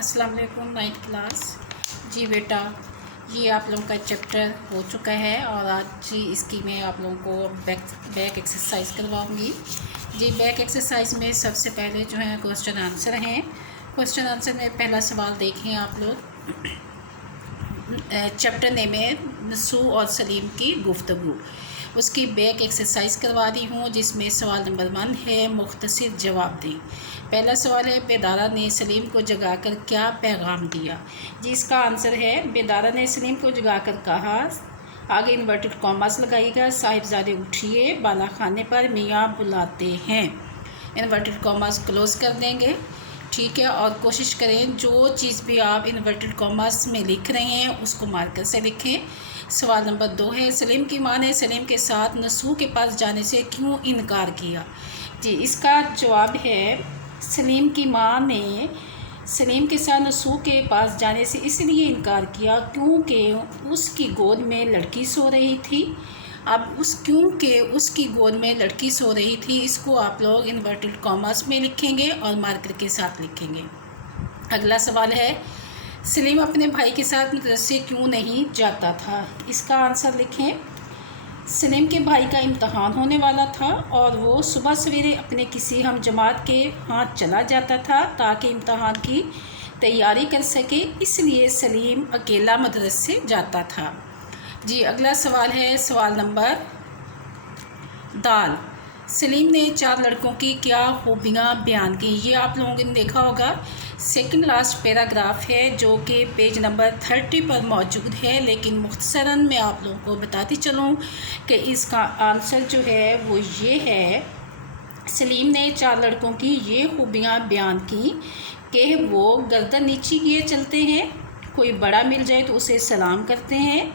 अस्सलाम वालेकुम। 9th class. जी बेटा, ये आप लोगों का चैप्टर हो चुका है और आज जी इसकी मैं आप लोगों को बैक एक्सरसाइज करवाऊंगी। जी बैक एक्सरसाइज में सबसे पहले जो है क्वेश्चन आंसर हैं। क्वेश्चन आंसर में पहला सवाल देखें आप लोग। चैप्टर नेम है नसू और सलीम की गुफ्तगू। उसकी बैक एक्सरसाइज करवा रही हूँ जिसमें सवाल नंबर 1 है मुख्तसर जवाब दें। पहला सवाल है बेदारा ने सलीम को जगाकर क्या पैगाम दिया। जी इसका आंसर है बेदारा ने सलीम को जगाकर कहा, आगे इन्वर्टेड कॉमास लगाइएगा, साहिबजादे उठिए, बाला खाने पर मियाँ बुलाते हैं। इन्वर्टेड कॉमास क्लोज कर देंगे, ठीक है। और कोशिश करें जो चीज़ भी आप इन्वर्टेड कॉमास में लिख रहे हैं उसको मार्कर से लिखें। सवाल नंबर 2 है सलीम की माँ ने सलीम के साथ नसू के पास जाने से क्यों इनकार किया। जी इसका जवाब है सलीम की माँ ने सलीम के साथ नसू के पास जाने से इसलिए इनकार किया क्योंकि उसकी गोद में लड़की सो रही थी। अब क्योंकि उसकी गोद में लड़की सो रही थी, इसको आप लोग इन्वर्टेड कॉमास में लिखेंगे और मार्कर के साथ लिखेंगे। अगला सवाल है सलीम अपने भाई के साथ मदरसे क्यों नहीं जाता था। इसका आंसर लिखें। सलीम के भाई का इम्तहान होने वाला था और वो सुबह सवेरे अपने किसी हम जमात के हाथ चला जाता था ताकि इम्तहान की तैयारी कर सके, इसलिए सलीम अकेला मदरसे जाता था। जी अगला सवाल है सवाल नंबर दाल। सलीम ने 4 लड़कों की क्या खूबियाँ बयान की। ये आप लोगों ने देखा होगा, सेकंड लास्ट पैराग्राफ है जो कि पेज नंबर 30 पर मौजूद है, लेकिन मुख्तसरन मैं आप लोगों को बताती चलूँ कि इसका आंसर जो है वो ये है। सलीम ने 4 लड़कों की ये खूबियाँ बयान की कि वो गर्दन नीची किए चलते हैं, कोई बड़ा मिल जाए तो उसे सलाम करते हैं,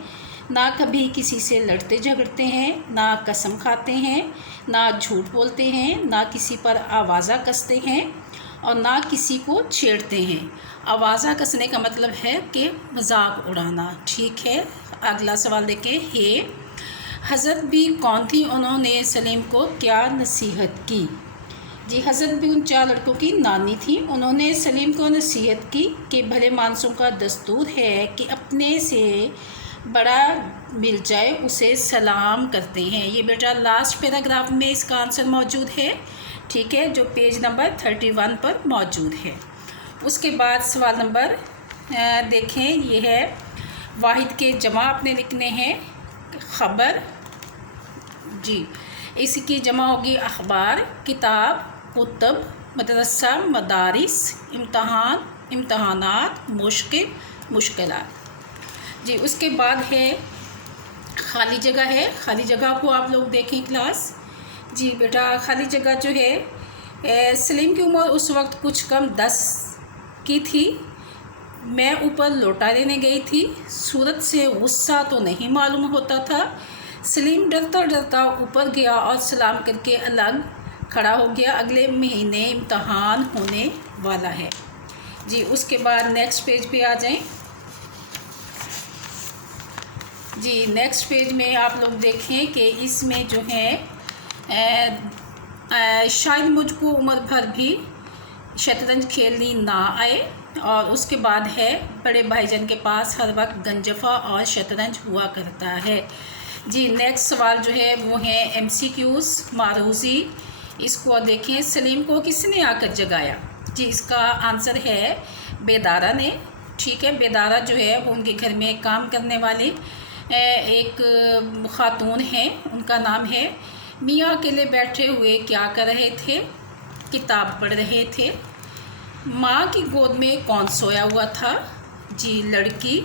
ना कभी किसी से लड़ते झगड़ते हैं, ना कसम खाते हैं, ना झूठ बोलते हैं, ना किसी पर आवाज़ा कसते हैं और ना किसी को छेड़ते हैं। आवाज़ा कसने का मतलब है कि मजाक उड़ाना, ठीक है। अगला सवाल देखें। ये हज़रत भी कौन थी, उन्होंने सलीम को क्या नसीहत की। जी हज़रत भी उन 4 लड़कों की नानी थी। उन्होंने सलीम को नसीहत की कि भले मानसों का दस्तूर है कि अपने से बड़ा मिल जाए उसे सलाम करते हैं। ये बेटा लास्ट पैराग्राफ में इसका आंसर मौजूद है, ठीक है, जो पेज नंबर 31 पर मौजूद है। उसके बाद सवाल नंबर देखें, ये है वाहिद के जमा आपने लिखने हैं ख़बर। जी इसकी जमा होगी अखबार, किताब, कुतब, मदरसा, मदारिस, इम्तहान, इम्तहानात, मुश्किल, मुश्किलात। जी उसके बाद है खाली जगह है। खाली जगह को आप लोग देखें क्लास। जी बेटा खाली जगह जो है सलीम की उम्र उस वक्त कुछ कम 10 की थी। मैं ऊपर लौटा लेने गई थी, सूरत से गुस्सा तो नहीं मालूम होता था। सलीम डरता डरता ऊपर गया और सलाम करके अलग खड़ा हो गया। अगले महीने इम्तहान होने वाला है। जी उसके बाद नेक्स्ट पेज पे आ जाएं। जी नेक्स्ट पेज में आप लोग देखें कि इसमें जो है शायद मुझको उम्र भर भी शतरंज खेलनी ना आए। और उसके बाद है बड़े भाईजान के पास हर वक्त गंजफा और शतरंज हुआ करता है। जी नेक्स्ट सवाल जो है वो है MCQs मारूजी। इसको देखें। सलीम को किसने आकर जगाया। जी इसका आंसर है बेदारा ने, ठीक है। बेदारा जो है वो उनके घर में काम करने वाली एक खातून हैं, उनका नाम है। मियाँ अकेले बैठे हुए क्या कर रहे थे, किताब पढ़ रहे थे। माँ की गोद में कौन सोया हुआ था। जी लड़की।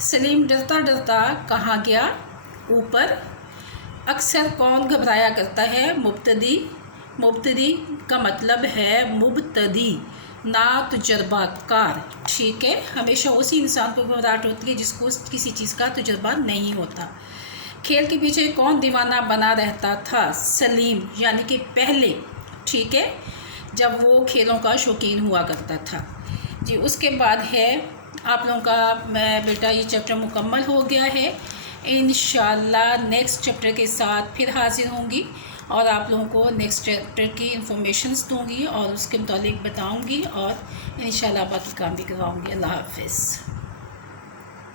सलीम डरता डरता कहाँ गया, ऊपर। अक्सर कौन घबराया करता है, मुब्तदी। मुब्तदी का मतलब है मुब्तदी, ना तजुर्बाकार, ठीक है। हमेशा उसी इंसान को घबराहट होती है जिसको किसी चीज़ का तजुर्बा नहीं होता। खेल के पीछे कौन दीवाना बना रहता था, सलीम, यानी कि पहले, ठीक है, जब वो खेलों का शौकीन हुआ करता था। जी उसके बाद है आप लोगों का बेटा ये चैप्टर मुकम्मल हो गया है। इंशाल्लाह नेक्स्ट चैप्टर के साथ फिर हाजिर होंगी। और आप लोगों को नेक्स्ट चैप्टर की इंफॉर्मेशंस दूंगी और उसके मुतालिक बताऊंगी और इंशाल्लाह बाकी काम भी करवाऊंगी। अल्लाह हाफ़िज़।